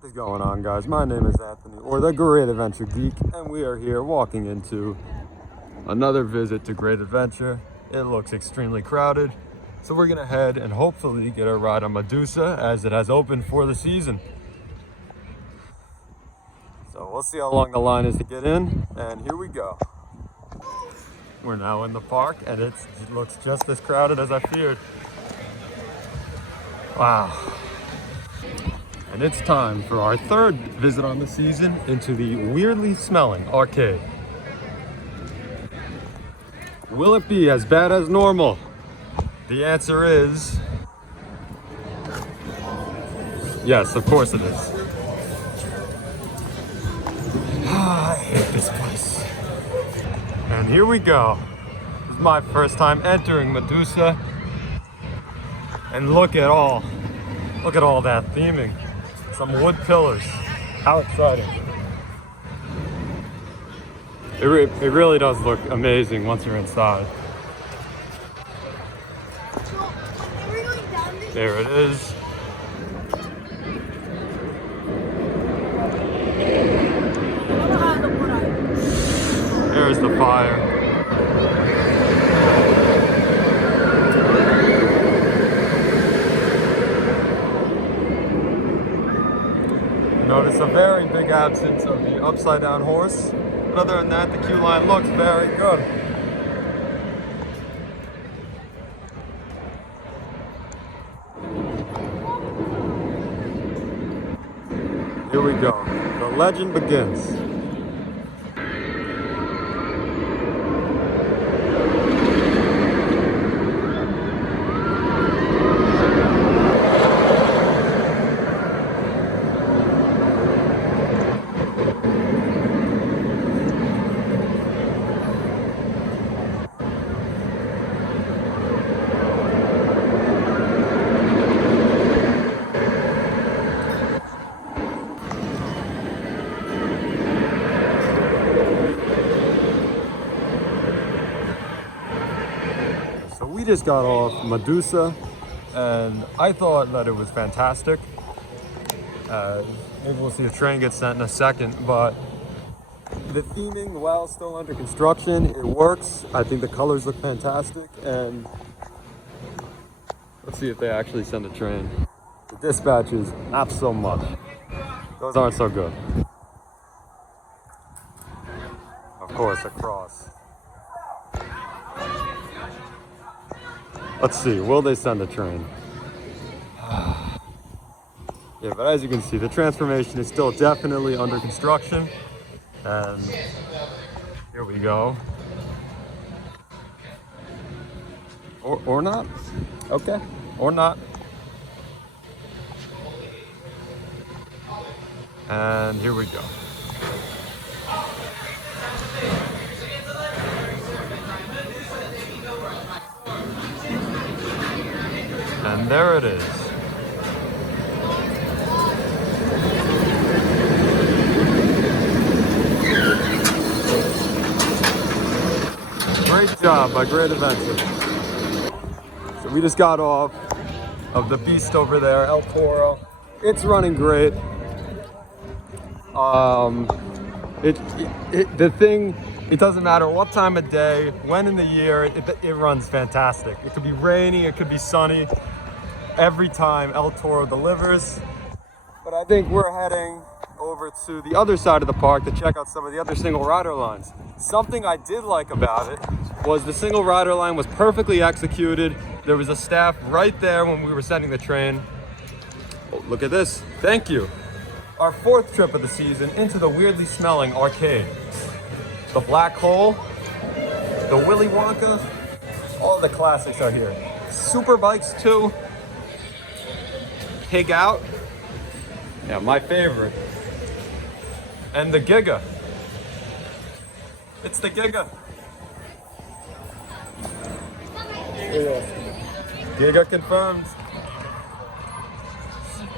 What is going on, guys? My name is Anthony, or the Great Adventure Geek, and we are here walking into another visit to Great Adventure. It looks extremely crowded, so we're gonna head and hopefully get a ride on Medusa as it has opened for the season. So we'll see how long the line is to get in, and here we go. We're now in the park, and it looks just as crowded as I feared. Wow. And it's time for our third visit on the season into the weirdly smelling arcade. Will it be as bad as normal? The answer is yes, of course it is. I hate this place. And here we go. This is my first time entering Medusa. And look at all that theming. Some wood pillars. How exciting. It really does look amazing once you're inside. There it is. There's the fire. Notice a very big absence of the upside down horse. But other than that, the queue line looks very good. Here we go. The legend begins. So we just got off Medusa, and I thought that it was fantastic. Maybe we'll see a train get sent in a second, but the theming, while still under construction, it works. I think the colors look fantastic, and let's see if they actually send a train. The dispatches, not so much. Those aren't so good. Of course, across. Let's see, will they send a train? Yeah, but as you can see, the transformation is still definitely under construction. And here we go. Or not? Okay, or not. And here we go. And there it is. Great job by Great Adventure. So we just got off of the beast over there, El Toro. It's running great. It doesn't matter what time of day, when in the year, it runs fantastic. It could be rainy, it could be sunny. Every time El Toro delivers. But I think we're heading over to the other side of the park to check out some of the other single rider lines. Something I did like about it was the single rider line was perfectly executed. There was a staff right there when we were sending the train. Oh, look at this. Thank you. Our fourth trip of the season into the weirdly smelling arcade. The Black Hole, the Willy Wonka, all the classics are here. Super Bikes 2, Pig Out, yeah, my favorite, and the Giga. It's the Giga. Yeah. Giga confirmed.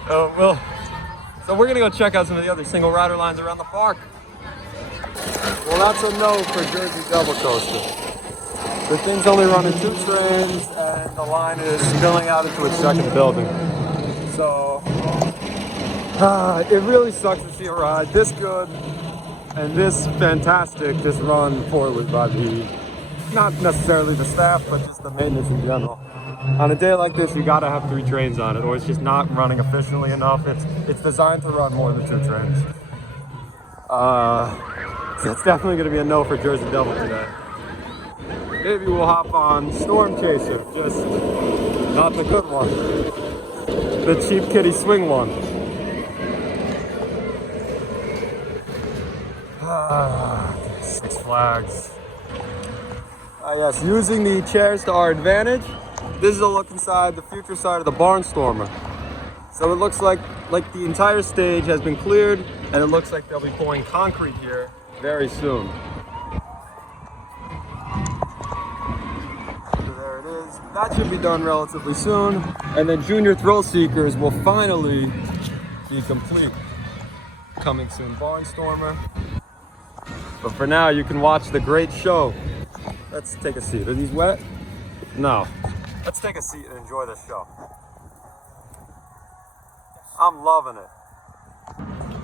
So we're gonna go check out some of the other single rider lines around the park. Well, that's a no for Jersey Double Coaster. The thing's only running 2 trains, and the line is spilling out into its second building. So It really sucks to see a ride this good and this fantastic just run poorly by the, not necessarily the staff, but just the maintenance in general. On a day like this, you gotta have 3 trains on it, or it's just not running efficiently enough. It's designed to run more than 2 trains. So it's definitely gonna be a no for Jersey Devil today. Maybe we'll hop on Storm Chaser, just not the good one. The cheap kiddie swing one. Six Flags. Yes, using the chairs to our advantage. This is a look inside the future side of the Barnstormer. So it looks like the entire stage has been cleared, and it looks like they'll be pouring concrete here very soon. So there it is. That should be done relatively soon, and then Junior Thrill Seekers will finally be complete. Coming soon, Barnstormer. But for now, you can watch the great show. Let's take a seat. Are these wet? No. Let's take a seat and enjoy this show. I'm loving it.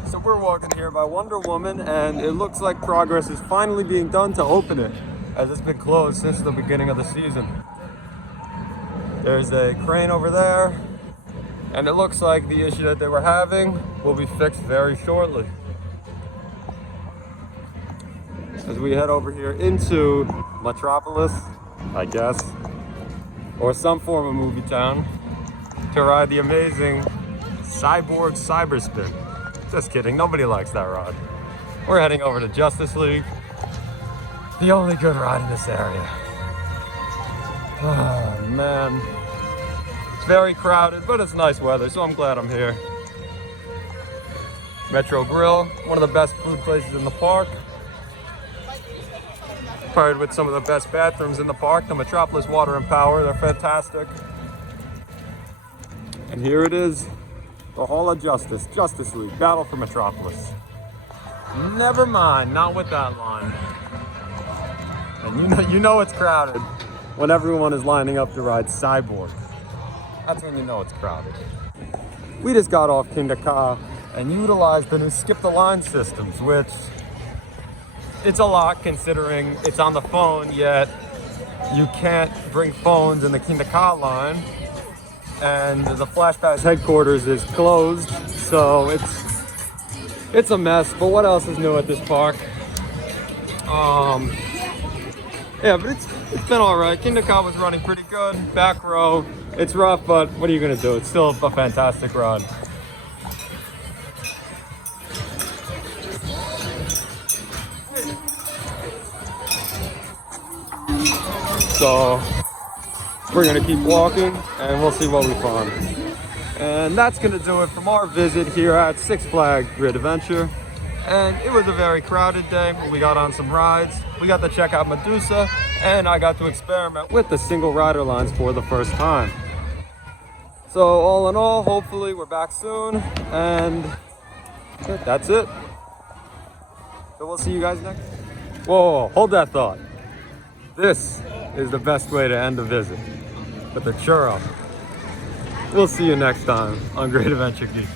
So we're walking here by Wonder Woman, and it looks like progress is finally being done to open it, as it's been closed since the beginning of the season. There's a crane over there, and it looks like the issue that they were having will be fixed very shortly. As we head over here into Metropolis, I guess, or some form of movie town, to ride the amazing Cyborg Cyberspin. Just kidding, nobody likes that ride. We're heading over to Justice League, the only good ride in this area. Oh man, it's very crowded, but it's nice weather, so I'm glad I'm here. Metro Grill, one of the best food places in the park. Paired with some of the best bathrooms in the park, the Metropolis Water and Power, they're fantastic. And here it is, the Hall of Justice, Justice League, Battle for Metropolis. Never mind, not with that line. And you know it's crowded when everyone is lining up to ride Cyborg. That's when you know it's crowded. We just got off Kingda Ka and utilized the new skip the line systems, which it's a lot considering it's on the phone, yet you can't bring phones in the Kingda Ka line, and the Flash Pass headquarters is closed, so it's a mess. But what else is new at this park? Yeah, but it's been all right. Kingda Ka was running pretty good. Back row, it's rough, but what are you gonna do? It's still a fantastic ride. So we're gonna keep walking and we'll see what we find. And that's gonna do it from our visit here at Six Flags Great Adventure. And it was a very crowded day. We got on some rides. We got to check out Medusa, and I got to experiment with the single rider lines for the first time. So all in all, hopefully we're back soon, and that's it. So we'll see you guys next. Whoa, hold that thought. This is the best way to end a visit, with a churro. We'll see you next time on Great Adventure Geek.